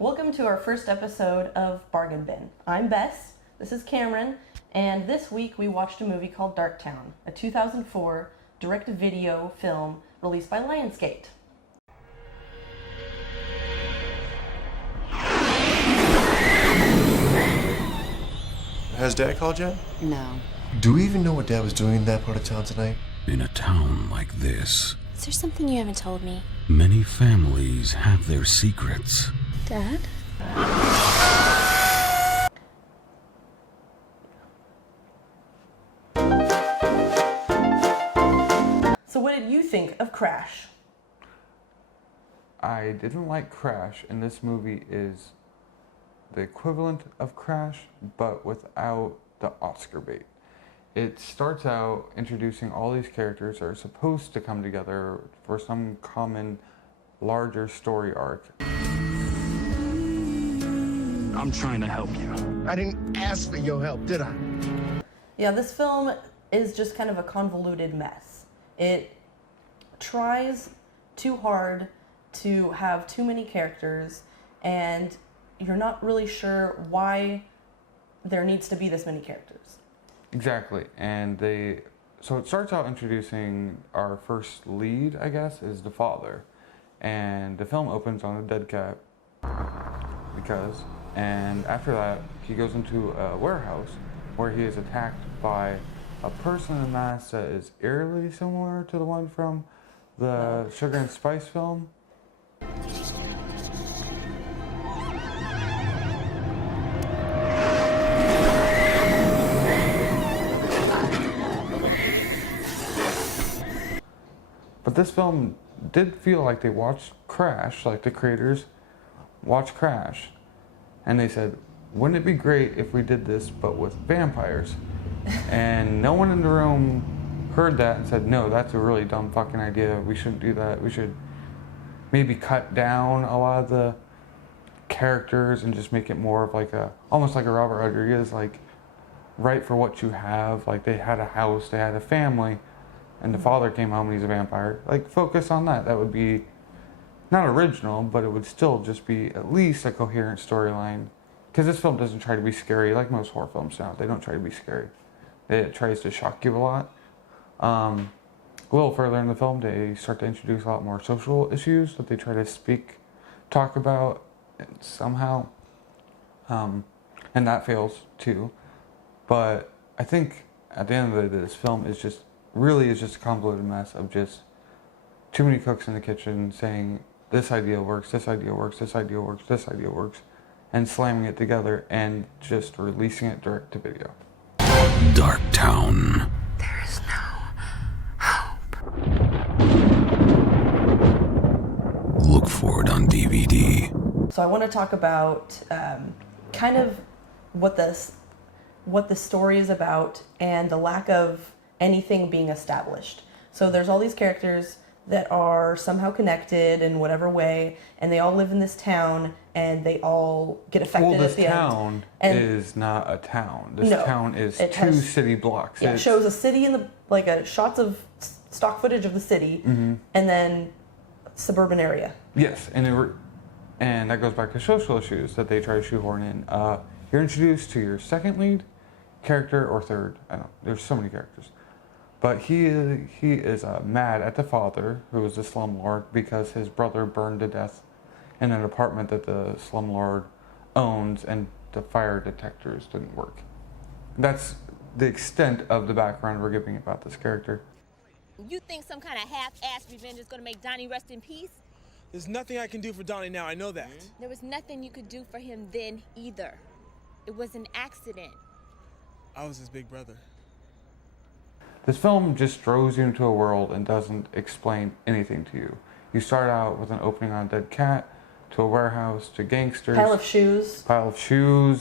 Welcome to our first episode of Bargain Bin. I'm Bess, this is Cameron, and this week we watched a movie called Darktown, a 2004 direct-to-video film released by Lionsgate. Has Dad called yet? No. Do we even know what Dad was doing in that part of town tonight? In a town like this, Is there something you haven't told me? many families have their secrets. Dad? So what did you think of Crash? I didn't like Crash, and this movie is the equivalent of Crash, but without the Oscar bait. It starts out introducing all these characters that are supposed to come together for some common, larger story arc. I'm trying to help you. I didn't ask for your help, did I? Yeah, this film is just kind of a convoluted mess. It tries too hard to have too many characters, and you're not really sure why there needs to be this many characters. Exactly, so it starts out introducing our first lead, I guess, is the father. And the film opens on a dead cat, and after that, he goes into a warehouse where he is attacked by a person in a mask that is eerily similar to the one from the Sugar and Spice film. But this film did feel like they watched Crash, like the creators watched Crash, and they said, wouldn't it be great if we did this but with vampires? And no one in the room heard that and said, no, that's a really dumb fucking idea. We shouldn't do that. We should maybe cut down a lot of the characters and just make it more of like almost like a Robert Rodriguez, like write for what you have. Like they had a house, they had a family, and the father came home and he's a vampire. Like focus on that. That would be not original, but it would still just be at least a coherent storyline. Because this film doesn't try to be scary like most horror films now. They don't try to be scary. It tries to shock you a lot. A little further in the film, they start to introduce a lot more social issues that they try to talk about somehow. And that fails too. But I think at the end of the day, this film is just a convoluted mess of just too many cooks in the kitchen saying this idea works, this idea works, this idea works, this idea works, and slamming it together and just releasing it direct to video. Darktown. There is no hope. Look for it on DVD. So I want to talk about kind of what the story is about and the lack of anything being established. So there's all these characters that are somehow connected in whatever way, and they all live in this town, and they all get affected Well, at this the end. town is not a town. This No, town is it two has- city blocks. Yeah, it shows a city in shots of stock footage of the city, and then suburban area. Yes, and that goes back to social issues that they try to shoehorn in. You're introduced to your second lead character or third. I don't know. There's so many characters. But he is mad at the father, who is a slumlord, because his brother burned to death in an apartment that the slumlord owns, and the fire detectors didn't work. That's the extent of the background we're giving about this character. You think some kind of half-assed revenge is gonna make Donnie rest in peace? There's nothing I can do for Donnie now, I know that. There was nothing you could do for him then either. It was an accident. I was his big brother. This film just throws you into a world and doesn't explain anything to you. You start out with an opening on a dead cat, to a warehouse, to gangsters. Pile of shoes. Which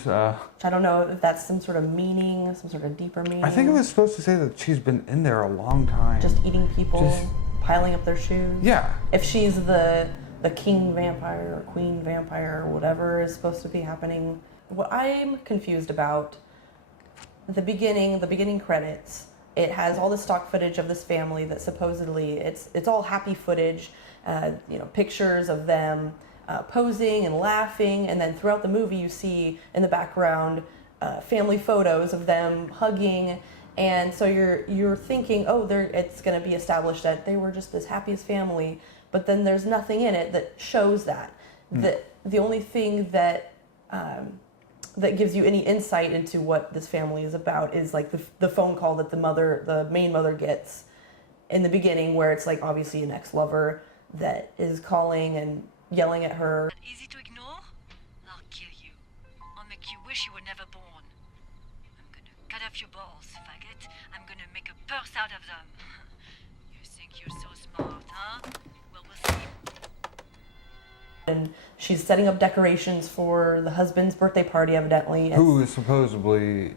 I don't know if that's some sort of meaning, some sort of deeper meaning. I think it was supposed to say that she's been in there a long time. just eating people, Just- piling up their shoes. Yeah. If she's the king vampire or queen vampire or whatever is supposed to be happening. What I'm confused about, the beginning credits, it has all the stock footage of this family that supposedly it's all happy footage, pictures of them posing and laughing, and then throughout the movie you see in the background family photos of them hugging, and so you're thinking, oh, it's going to be established that they were just this happiest family, but then there's nothing in it that shows that. The only thing that that gives you any insight into what this family is about is like the phone call that the main mother gets in the beginning, where it's like obviously an ex-lover that is calling and yelling at her. Easy to ignore? I'll kill you. I'll make you wish you were never born. I'm gonna cut off your balls, faggot. I'm gonna make a purse out of them. You think you're so smart, huh? Well, we'll see. And she's setting up decorations for the husband's birthday party, evidently. Who is supposedly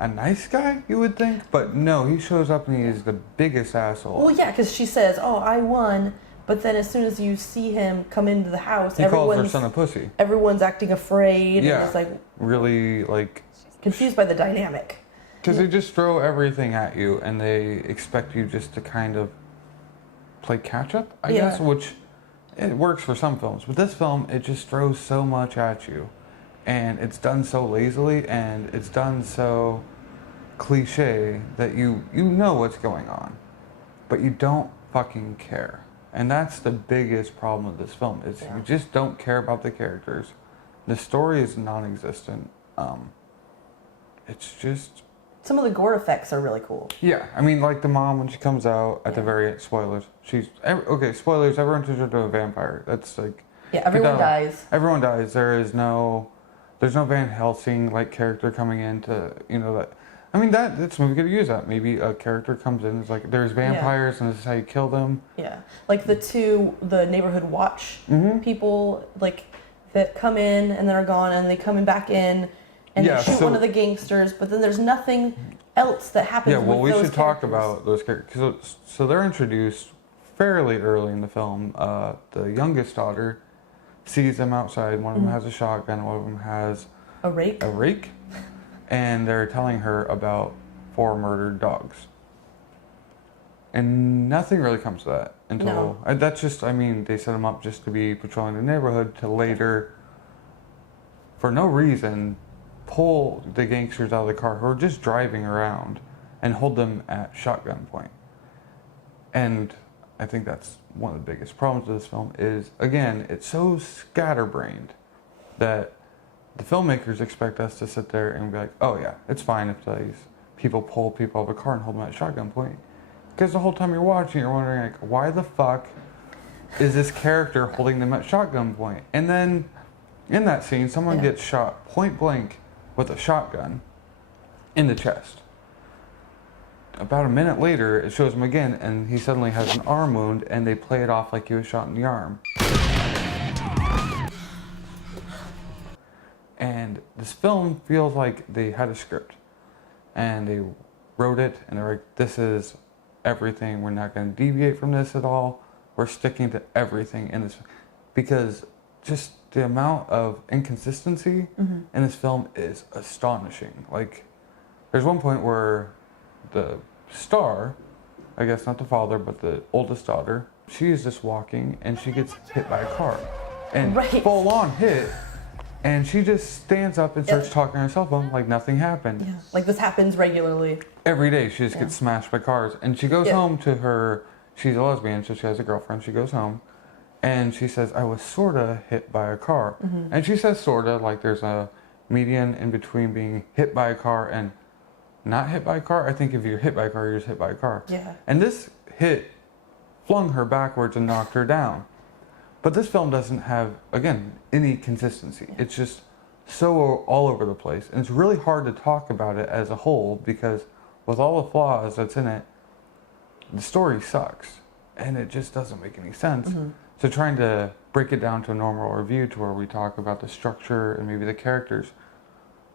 a nice guy, you would think, but no, he shows up and he is the biggest asshole. Well, yeah, because she says, "Oh, I won," but then as soon as you see him come into the house, he calls her son a pussy. Everyone's acting afraid. Yeah, and it's like really like confused by the dynamic. Because they just throw everything at you and they expect you just to kind of play catch up, I guess, which it works for some films. But this film, it just throws so much at you. And it's done so lazily and it's done so cliche that you know what's going on, but you don't fucking care. And that's the biggest problem with this film, is you just don't care about the characters. The story is non-existent. It's just... Some of the gore effects are really cool. Yeah, I mean, like the mom when she comes out at the very end, spoilers. Okay, spoilers, everyone turns into a vampire. That's like... Yeah, everyone dies. Everyone dies. There's no Van Helsing like character coming in to, that. I mean, this movie could use that. Maybe a character comes in, it's like, there's vampires and this is how you kill them. Yeah, like the neighborhood watch people, like, that come in and then are gone, and they come back in and they shoot one of the gangsters, but then there's nothing else that happens with those we should characters. talk about those characters. So they're introduced fairly early in the film. The youngest daughter sees them outside. One of them has a shotgun, one of them has a rake. And they're telling her about 4 murdered dogs. And nothing really comes to that until... That's just, I mean, they set them up just to be patrolling the neighborhood to later, for no reason, pull the gangsters out of the car who are just driving around and hold them at shotgun point. And I think that's one of the biggest problems with this film is, again, it's so scatterbrained that the filmmakers expect us to sit there and be like, oh yeah, it's fine if these people pull people out of a car and hold them at shotgun point. Because the whole time you're watching, you're wondering, like, why the fuck is this character holding them at shotgun point? And then in that scene, someone gets shot point blank with a shotgun in the chest. About a minute later, it shows him again, and he suddenly has an arm wound, and they play it off like he was shot in the arm. And this film feels like they had a script, and they wrote it, and they're like, this is everything. We're not going to deviate from this at all. We're sticking to everything in this, because just the amount of inconsistency in this film is astonishing. Like, there's one point where the star, I guess not the father, but the oldest daughter, she is just walking and she gets hit by a car. And full on hit. And she just stands up and starts talking on her cell phone like nothing happened. Yeah. Like this happens regularly. Every day she just gets smashed by cars. And she goes home to her, she's a lesbian, so she has a girlfriend. She goes home and she says, I was sorta hit by a car. And she says sorta, like there's a median in between being hit by a car and not hit by a car. I think if you're hit by a car, you're just hit by a car. Yeah. And this hit flung her backwards and knocked her down. But this film doesn't have, again, any consistency. It's just so all over the place. And it's really hard to talk about it as a whole because with all the flaws that's in it, the story sucks. And it just doesn't make any sense. So trying to break it down to a normal review to where we talk about the structure and maybe the characters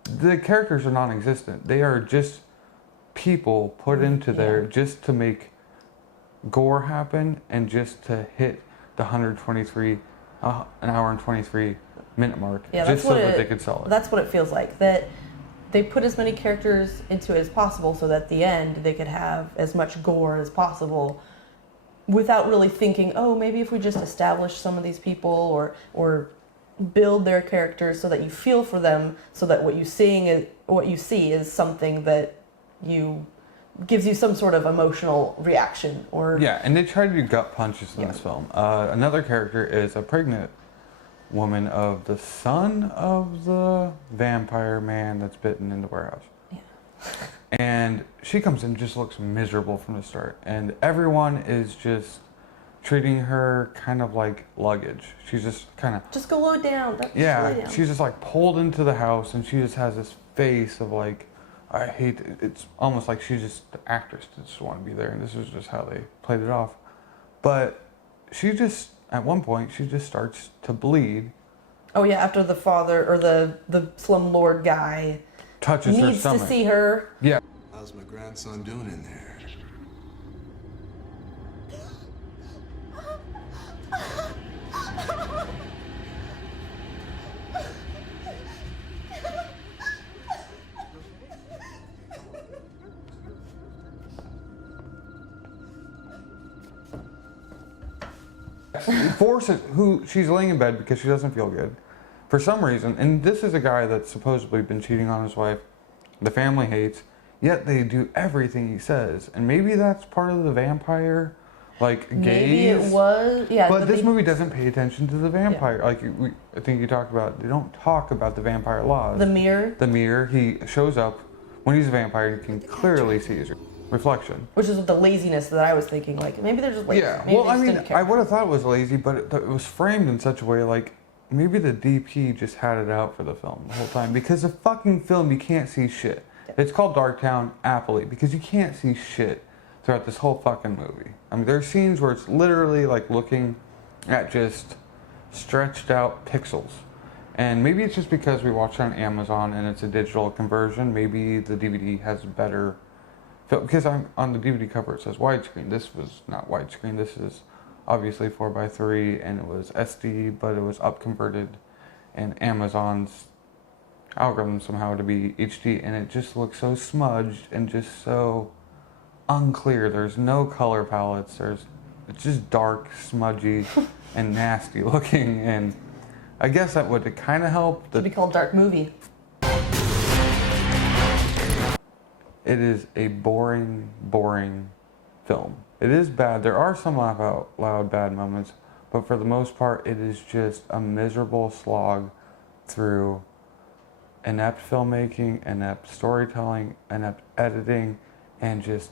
are non-existent. They are just people put into there just to make gore happen and just to hit the 123, an hour and 23 minute mark, just so that they could sell it. That's what it feels like. That they put as many characters into it as possible so that at the end they could have as much gore as possible. without really thinking, oh, maybe if we just establish some of these people or build their characters so that you feel for them, so that what you see is something that gives you some sort of emotional reaction. Or yeah, and they try to do gut punches in this film. Another character is a pregnant woman of the son of the vampire man that's bitten in the warehouse. Yeah. And she comes in and just looks miserable from the start. And everyone is just treating her kind of like luggage. She's just kind of... Just go low down. Just lay Yeah, down. she's just like pulled into the house and she just has this face of like, I hate it. It's almost like she's just the actress that just want to be there. And this is just how they played it off. But she just, at one point, she just starts to bleed. Oh yeah, after the father or the slumlord guy Touches her needs stomach. to see her. Yeah. How's my grandson doing in there? Forces who she's laying in bed because she doesn't feel good for some reason, and this is a guy that's supposedly been cheating on his wife, the family hates, yet they do everything he says. And maybe that's part of the vampire like gaze. Maybe it was, yeah. But this movie doesn't pay attention to the vampire. Yeah. Like I think you talked about, they don't talk about the vampire laws. The mirror. The mirror. He shows up when he's a vampire and you can clearly see his reflection. Which is the laziness that I was thinking. Like maybe they're just lazy. Yeah. Maybe Well, they I just mean, didn't care. I would have thought it was lazy, but it was framed in such a way like maybe the DP just had it out for the film the whole time, because the fucking film you can't see shit. It's called Darktown aptly because you can't see shit throughout this whole fucking movie. I mean, there's scenes where it's literally like looking at just stretched out pixels. And maybe it's just because we watched it on Amazon and it's a digital conversion. Maybe the DVD has better film, because on the DVD cover it says widescreen. This was not widescreen. This is obviously 4:3 and it was SD, but it was upconverted in Amazon's algorithm somehow to be HD, and it just looks so smudged and just so unclear. There's no color palettes. It's just dark, smudgy, and nasty looking, and I guess that would kind of help. It should be called Dark Movie. It is a boring, boring film. It is bad. There are some laugh out loud bad moments, but for the most part, it is just a miserable slog through inept filmmaking, inept storytelling, inept editing, and just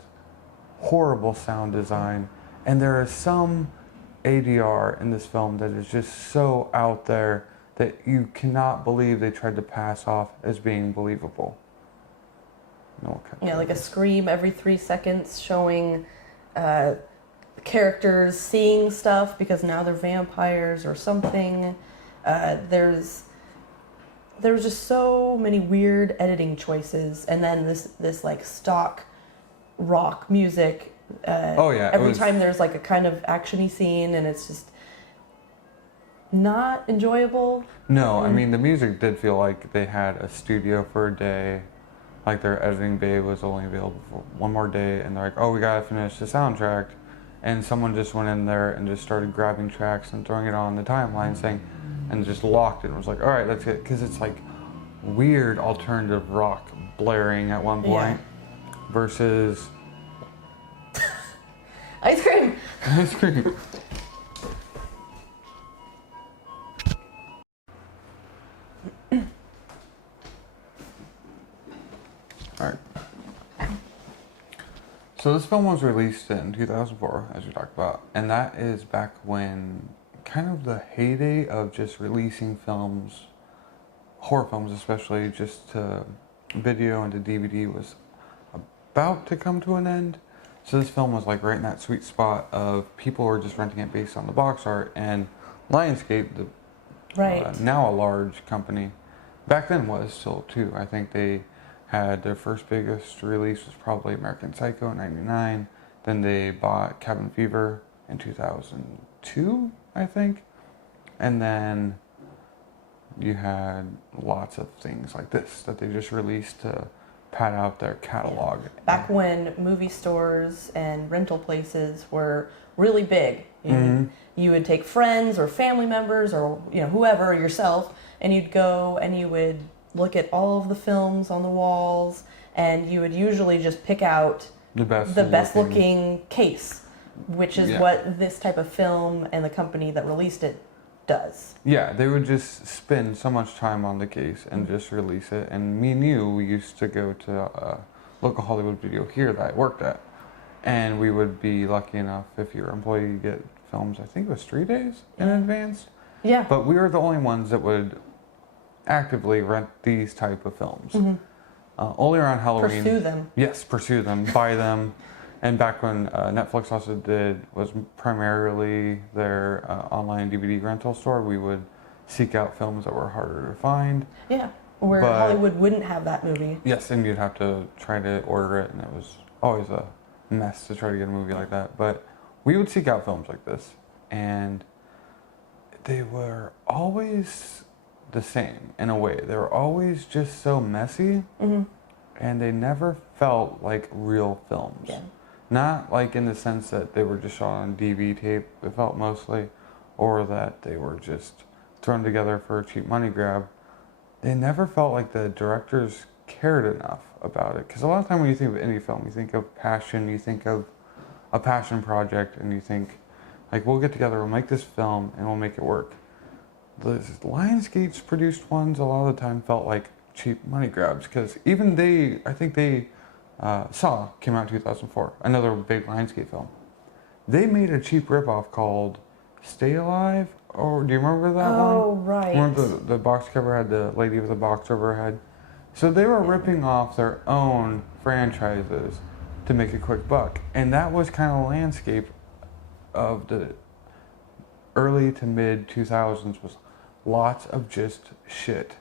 horrible sound design. And there is some ADR in this film that is just so out there that you cannot believe they tried to pass off as being believable. No, okay. Yeah, like a scream every 3 seconds showing characters seeing stuff because now they're vampires or something. There was just so many weird editing choices, and then this like stock rock music. Every time there's like a kind of actiony scene, and it's just not enjoyable. No, I mean the music did feel like they had a studio for a day. Like their editing bay was only available for one more day, and they're like, oh, we gotta finish the soundtrack. And someone just went in there and just started grabbing tracks and throwing it on the timeline and just locked it and was like, all right, that's it. Because it's like weird alternative rock blaring at one point versus ice cream. ice cream. Alright. So this film was released in 2004, as we talked about, and that is back when kind of the heyday of just releasing films, horror films especially, just to video and to DVD was about to come to an end. So this film was like right in that sweet spot of people were just renting it based on the box art, and Lionsgate, now a large company, back then was still too. I think they had their first biggest release was probably American Psycho in '99. Then they bought Cabin Fever in 2002, I think. And then you had lots of things like this that they just released to pad out their catalog. Back when movie stores and rental places were really big, you would take friends or family members or whoever, or yourself, and you'd go and you would look at all of the films on the walls, and you would usually just pick out the best looking case, which is what this type of film and the company that released it does. Yeah, they would just spend so much time on the case and just release it. And me and you, we used to go to a local Hollywood video here that I worked at. And we would be lucky enough, if you're an employee, you get films, I think it was 3 days in advance. Yeah. But we were the only ones that would actively rent these type of films. Only around Halloween. Pursue them. Yes, pursue them, buy them. And back when Netflix also was primarily their online DVD rental store, we would seek out films that were harder to find. Yeah, where Hollywood wouldn't have that movie. Yes, and you'd have to try to order it, and it was always a mess to try to get a movie like that. But we would seek out films like this, and they were always the same in a way. They were always just so messy, and they never felt like real films. Yeah. Not like in the sense that they were just shot on DV tape, it felt mostly, or that they were just thrown together for a cheap money grab. They never felt like the directors cared enough about it. Because a lot of time when you think of indie film, you think of passion, you think of a passion project, and you think, like, we'll get together, we'll make this film, and we'll make it work. The Lionsgate's produced ones a lot of the time felt like cheap money grabs, because even I think they, Saw came out in 2004, another big Lionsgate film. They made a cheap ripoff called Stay Alive, or do you remember that one? Oh, right. Remember the box cover had the lady with a box over her head? So they were ripping off their own franchises to make a quick buck. And that was kind of the landscape of the early to mid 2000s, was lots of just shit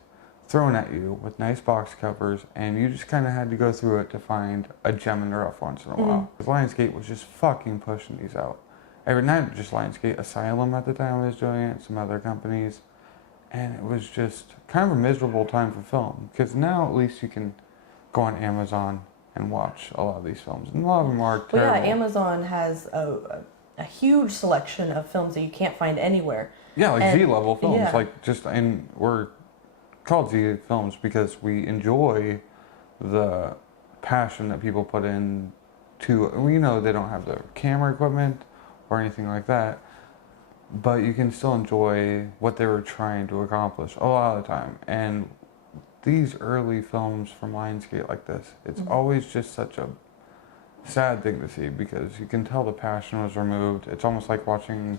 thrown at you with nice box covers, and you just kind of had to go through it to find a gem in the rough once in a while. Because Lionsgate was just fucking pushing these out. Not just Lionsgate, Asylum at the time was doing it, some other companies. And it was just kind of a miserable time for film. Because now at least you can go on Amazon and watch a lot of these films. And a lot of them are terrible. Well, yeah, Amazon has a huge selection of films that you can't find anywhere. Yeah, like Z-level films. Yeah. Like just, and we're called Z films because we enjoy the passion that people put in to, they don't have the camera equipment or anything like that, but you can still enjoy what they were trying to accomplish a lot of the time. And these early films from Lionsgate like this, it's always just such a sad thing to see, because you can tell the passion was removed. It's almost like watching,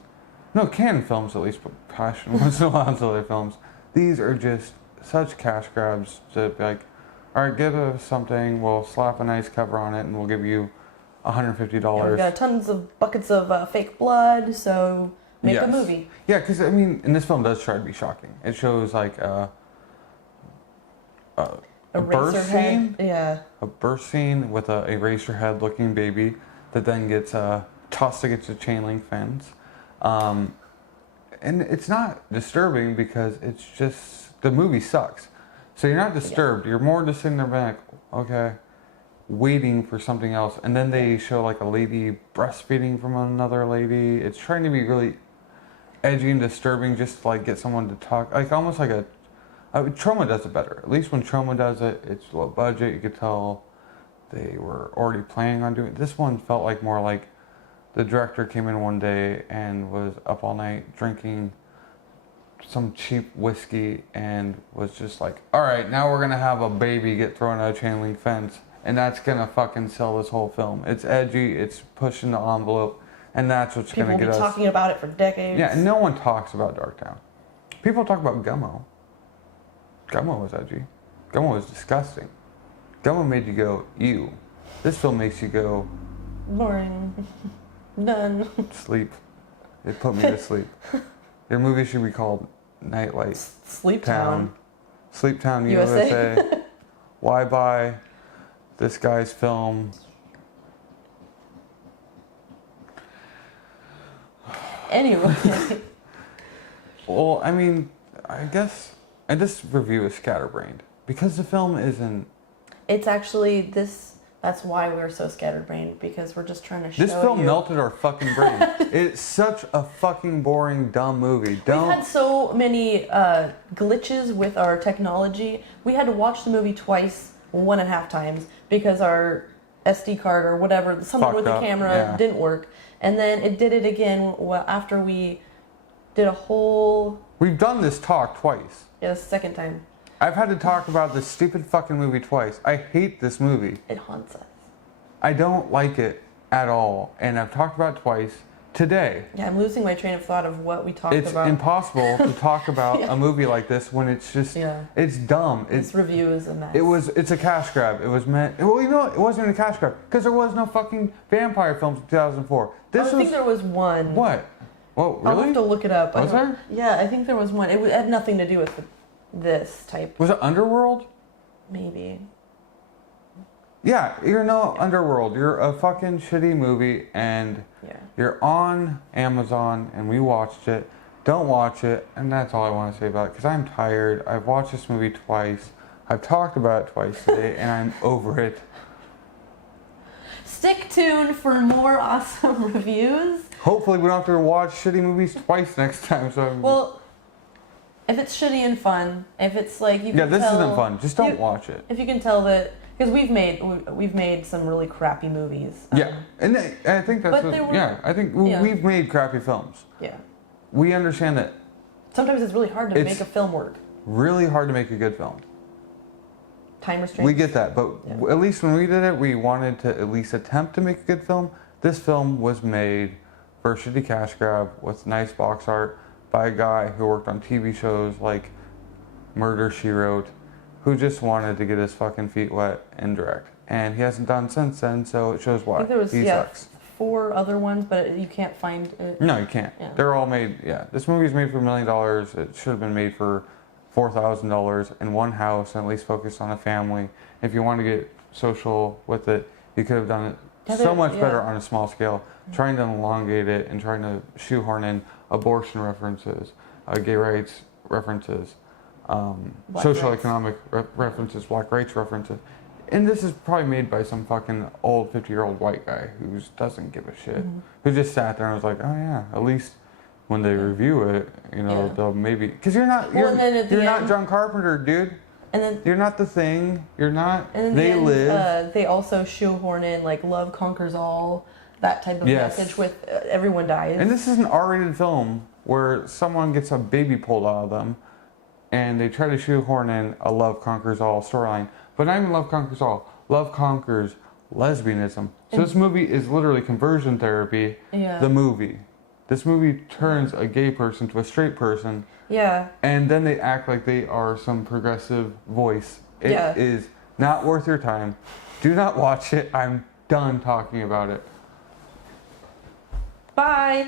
Canon films at least, but passion wasn't allowed to other films. These are just such cash grabs to be like, all right, give us something, we'll slap a nice cover on it, and we'll give you $150. Yeah, we've got tons of buckets of fake blood, so make a movie. Yeah, because, and this film does try to be shocking. It shows, like, a birth scene. Yeah. A birth scene with a Eraserhead looking baby that then gets tossed against a chain link fence. And it's not disturbing because it's just, the movie sucks. So you're not disturbed. You're more just sitting there being like, okay, waiting for something else. And then they show like a lady breastfeeding from another lady. It's trying to be really edgy and disturbing just to like get someone to talk. Like almost like Troma does it better. At least when Troma does it, it's low budget. You could tell they were already planning on doing it. This one felt like more like the director came in one day and was up all night drinking some cheap whiskey and was just like, all right, now we're going to have a baby get thrown out a chain link fence, and that's going to fucking sell this whole film. It's edgy, it's pushing the envelope, and that's what's going to get us. People will be talking about it for decades. Yeah, and no one talks about Darktown. People talk about Gummo. Gummo was edgy. Gummo was disgusting. Gummo made you go, ew. This film makes you go... boring. Done. Sleep. It put me to sleep. Your movie should be called Nightlight Sleep Town. Sleep Town USA. Why buy this guy's film? Anyway. Well, I mean, I guess, and this review is scatterbrained because the film isn't. It's actually this. That's why we're so scatterbrained, because we're just trying to show This film you. melted our fucking brain. It's such a fucking boring, dumb movie. We've had so many glitches with our technology. We had to watch the movie twice, 1.5 times, because our SD card or whatever, something Fucked with the up, camera yeah. didn't work. And then it did it again after we did a whole, We've done this talk twice. the second time. I've had to talk about this stupid fucking movie twice. I hate this movie. It haunts us. I don't like it at all. And I've talked about it twice today. Yeah, I'm losing my train of thought of what we talked It's about. impossible to talk about Yeah. a movie like this when it's just, Yeah. it's dumb. This review is a mess. It's a cash grab. It was meant, well, you know what? It wasn't even a cash grab because there was no fucking vampire films in 2004. I think there was one. What? Well, really? I'll have to look it up. Was there? Yeah, I think there was one. It had nothing to do with this type. Was it Underworld? Maybe. Yeah, you're no Underworld. You're a fucking shitty movie, and Yeah. you're on Amazon, and we watched it. Don't watch it, and that's all I want to say about it, because I'm tired. I've watched this movie twice. I've talked about it twice today, and I'm over it. Stick tuned for more awesome reviews. Hopefully, we don't have to watch shitty movies twice next time. So Well, if it's shitty and fun, if it's like you can yeah, this tell, isn't fun. Just don't watch it. If you can tell that, because we've made some really crappy movies. Yeah, and I think that's But they were- yeah. I think yeah. we've made crappy films. Yeah. We understand that Sometimes it's really hard to It's- make a film work. really hard to make a good film. Time restraints. We get that, but Yeah. at least when we did it, we wanted to at least attempt to make a good film. This film was made for a shitty cash grab with nice box art by a guy who worked on TV shows like Murder, She Wrote, who just wanted to get his fucking feet wet and direct. And he hasn't done since then, so it shows I why. think there was He yeah sucks. 4 other ones, but you can't find it. No, you can't. Yeah. They're all made, yeah. This movie's made for $1 million. It should have been made for $4,000 in one house and at least focused on a family. If you want to get social with it, you could have done it Yeah, so they- much yeah. better on a small scale. Trying to elongate it and trying to shoehorn in abortion references, gay rights references, Black social rights. economic references, black rights references. And this is probably made by some fucking old 50-year-old white guy who doesn't give a shit. Mm-hmm. Who just sat there and was like, oh yeah, at least when they review it, you know, Yeah. they'll maybe... Because you're not, Well, and then at the you're not end- John Carpenter, dude. And then You're not The Thing. You're not And in They the end, Live. they also shoehorn in like love conquers all, that type of Yes. message with everyone dies. And this is an R-rated film where someone gets a baby pulled out of them and they try to shoehorn in a love conquers all storyline. But not even love conquers all. Love conquers lesbianism. So this movie is literally conversion therapy. Yeah. The movie. This movie turns a gay person to a straight person, yeah, and then they act like they are some progressive voice. It Yeah. is not worth your time. Do not watch it. I'm done talking about it. bye.